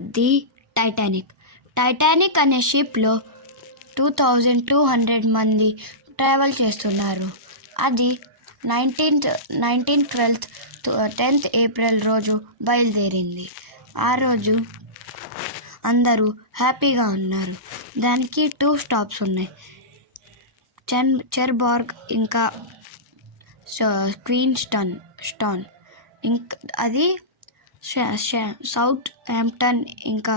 The Titanic. Titanic అనే షిప్లో 2200 మంది ట్రావెల్ చేస్తున్నారు. అది 10th ఏప్రిల్ రోజు బయలుదేరింది. ఆ రోజు అందరూ హ్యాపీగా ఉన్నారు. దానికి 2 స్టాప్స్ ఉన్నాయి, చెర్బార్గ్ ఇంకా క్వీన్ స్టాన్. అది సౌత్ హాంప్టన్ ఇంకా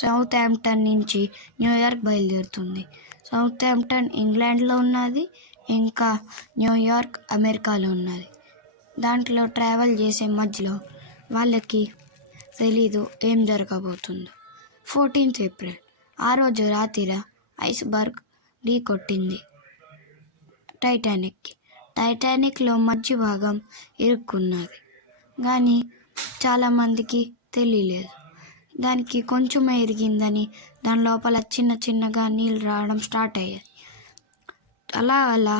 సౌత్ హాంప్టన్ నుంచి న్యూయార్క్ బయలుదేరుతుంది. సౌత్ హాంప్టన్ ఇంగ్లాండ్లో ఉన్నది, ఇంకా న్యూయార్క్ అమెరికాలో ఉన్నది. దాంట్లో ట్రావెల్ చేసే మధ్యలో వాళ్ళకి తెలీదు ఏం జరగబోతుందో. 14th ఏప్రిల్ ఆ రోజు రాత్రి ఐస్బర్గ్ ఢీ కొట్టింది టైటానిక్లో మధ్య భాగం ఇరుక్కున్నది. కానీ చాలామందికి తెలియలేదు. దానికి కొంచెమే ఇరిగిందని దాని లోపల చిన్నగా నీళ్ళు రావడం స్టార్ట్ అయ్యాయి. అలా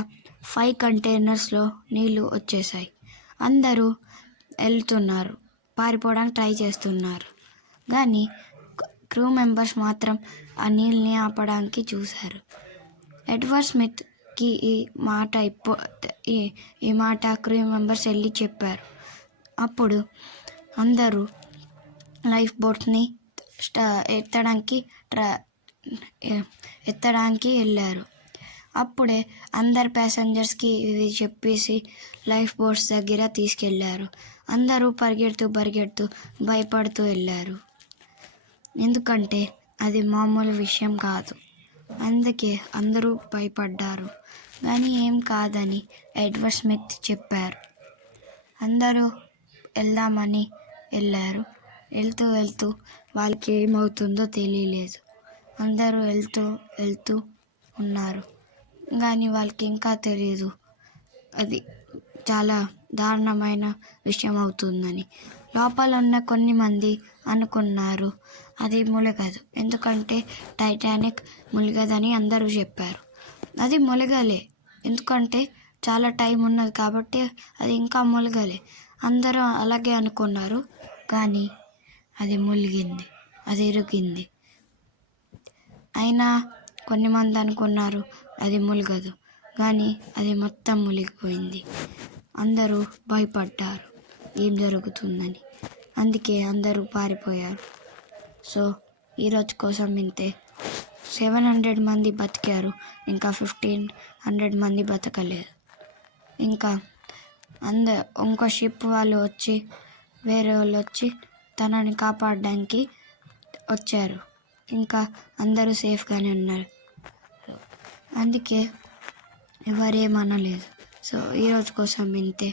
5 కంటైనర్స్లో నీళ్ళు వచ్చేసాయి. అందరూ వెళ్తున్నారు, పారిపోవడానికి ట్రై చేస్తున్నారు. కానీ క్రూ మెంబర్స్ మాత్రం ఆ నీళ్ళని ఆపడానికి చూశారు. ఎడ్వర్డ్ స్మిత్కి ఈ మాట క్రూ మెంబర్స్ వెళ్ళి చెప్పారు. అప్పుడు అందరూ లైఫ్ బోట్ని ఎత్తడానికి వెళ్ళారు. అప్పుడే అందరు ప్యాసింజర్స్కి ఇది చెప్పేసి లైఫ్ బోట్స్ దగ్గర తీసుకెళ్లారు. అందరూ పరిగెడుతూ భయపడుతూ వెళ్ళారు. ఎందుకంటే అది మామూలు విషయం కాదు. అందుకే అందరూ భయపడ్డారు. కానీ ఏం కాదని ఎడ్వర్డ్ స్మిత్ చెప్పారు. అందరూ వెళ్దామని వెళ్ళారు. వెళ్తూ వాళ్ళకి ఏమవుతుందో తెలియలేదు. అందరూ వెళ్తూ ఉన్నారు. కానీ వాళ్ళకి ఇంకా తెలియదు అది చాలా దారుణమైన విషయం అవుతుందని. లోపల ఉన్న కొన్ని మంది అనుకున్నారు అది ములగదు, ఎందుకంటే టైటానిక్ ములగదని అందరూ చెప్పారు. అది ములగలే, ఎందుకంటే చాలా టైం ఉన్నది కాబట్టి అది ఇంకా ములగలే. అందరూ అలాగే అనుకున్నారు. కానీ అది ములిగింది, అది ఇరిగింది. అయినా కొన్ని మంది అనుకున్నారు అది ములగదు, కానీ అది మొత్తం మునిగిపోయింది. అందరూ భయపడ్డారు ఏం జరుగుతుందని. అందుకే అందరూ పారిపోయారు. సో ఈరోజు కోసం ఇంతే. 700 మంది బతికారు, ఇంకా 1500 మంది బతకలేదు. ఇంకా ఇంకో షిప్ వేరే వాళ్ళు వచ్చి తనని కాపాడడానికి వచ్చారు. ఇంకా అందరూ సేఫ్గానే ఉన్నారు. అందుకే ఎవరేమనలేదు. సో ఈరోజు కోసం ఇంతే.